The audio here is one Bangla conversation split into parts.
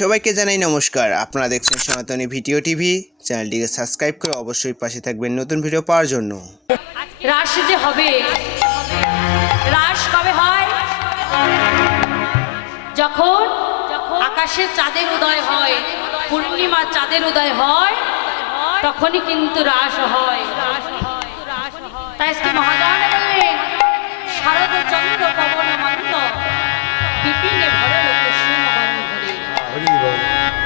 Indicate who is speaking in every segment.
Speaker 1: সবাইকে জানাই নমস্কার। আপনারা দেখছেন সনাতনী ভিডিও টিভি। চ্যানেলটিকে সাবস্ক্রাইব করে অবশ্যই পাশে থাকবেন নতুন ভিডিও পাওয়ার জন্য।
Speaker 2: রাস যে হবে রাস কবে হয়? যখন আকাশে চাঁদের উদয় হয় পূর্ণিমা চাঁদের উদয় হয়, তখনই কিন্তু রাস হয়। তাই আজকে মহাজন বললেন, শারদ চন্দ্র পবন মন্দ বিপিনে ভরল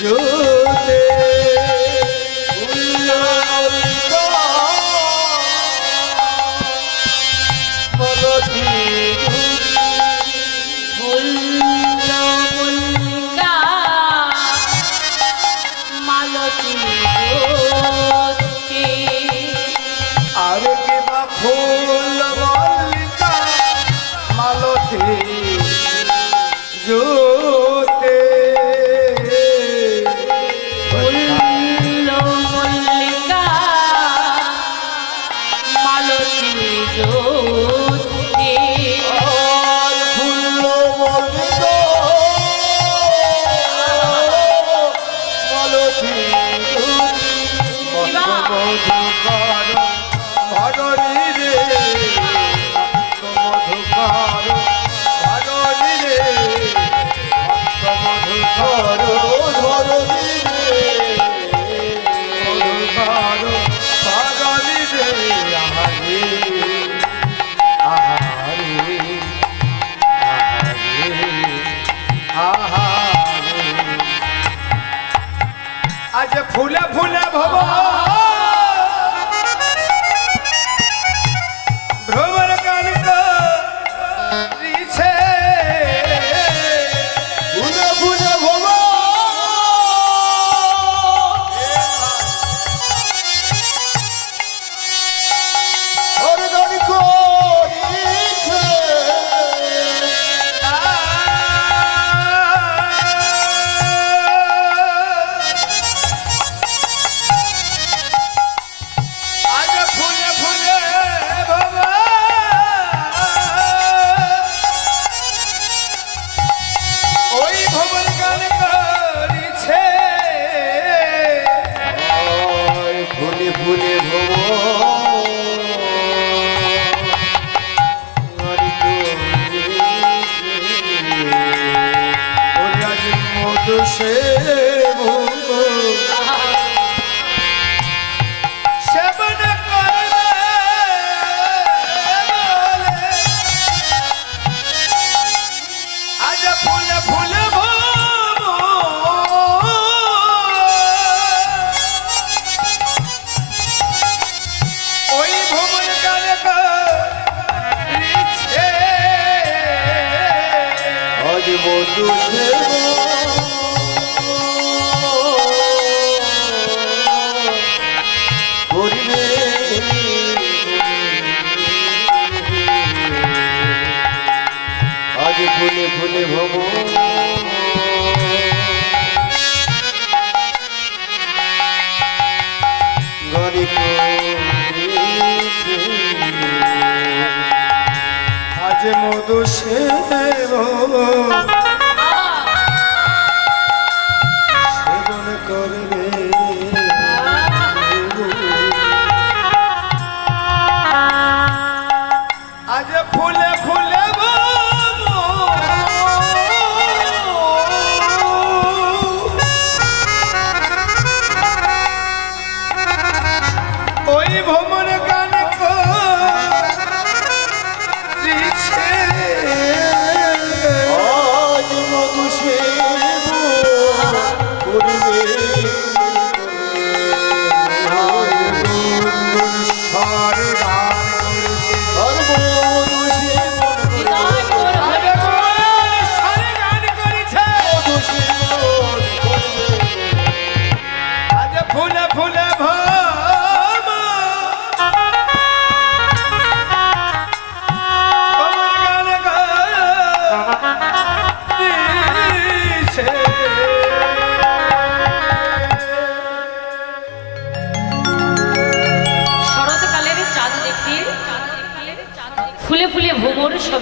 Speaker 3: Yo ফুলে ফুলে ভব গরি করিছে আজ মধু সেবন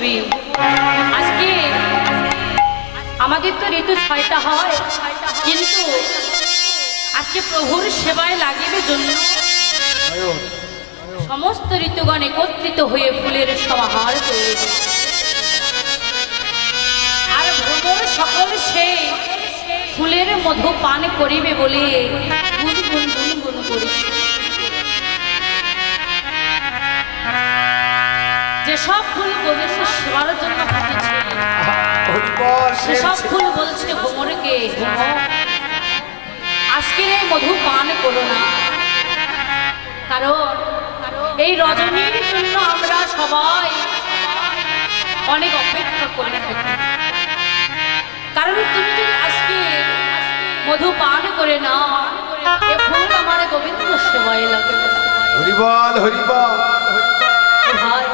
Speaker 2: ভ্রমর আজকে আমাদের তো ঋতু ছয়টা হয়, কিন্তু আজকে প্রভুর সেবায় লাগিবে জন্য সমস্ত ঋতুগণ একত্রিত হয়ে ফুলের সমাহার তৈরি আর ভ্রমর সকল সে ফুলের মধু পান করিবে বলে গুন গুন গুন গুন করেছে যেসব ফুল সেবার জন্য
Speaker 3: হরিবল
Speaker 2: সেসব ফুল বলছে ভ্রমরকে আজকের এই মধু পান করো না। কারণ এই রজনীর জন্য আমরা সবাই অনেক অপেক্ষা করে থাকি। কারণ তুমি যদি আজকে মধু পান করে না এ ফুল আমার গোবিন্দ সেবায় লাগে।
Speaker 3: হরিবল হরিবল
Speaker 2: ভাই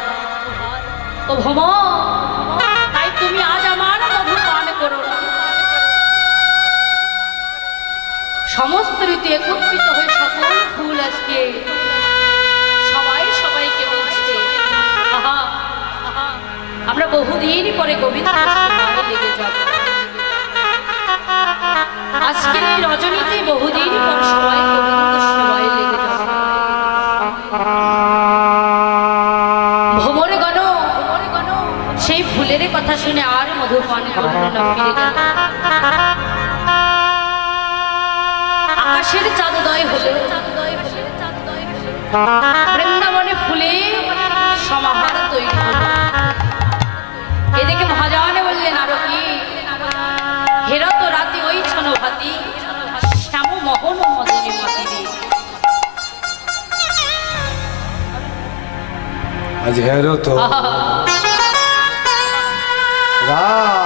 Speaker 2: সমস্ত ঋতু একত্রিত হয়ে সকল ফুল আজকে সবাই সবাইকে বলছে। আমরা বহুদিন পরে যাব। আজকের রজনীতে বহুদিন কথা শুনে আর মধুপান করল না ফিরে গেল। আকাশের চাঁদদয় হলো বৃন্দাবনে ফুলে সমাহার তৈরি হলো। এদিকে মহাজানে বললেন আরও কি? হেরত রাতি ওই ছন ভাতি শ্যাম মোহন মদনে
Speaker 3: আজ হেরো তো রাত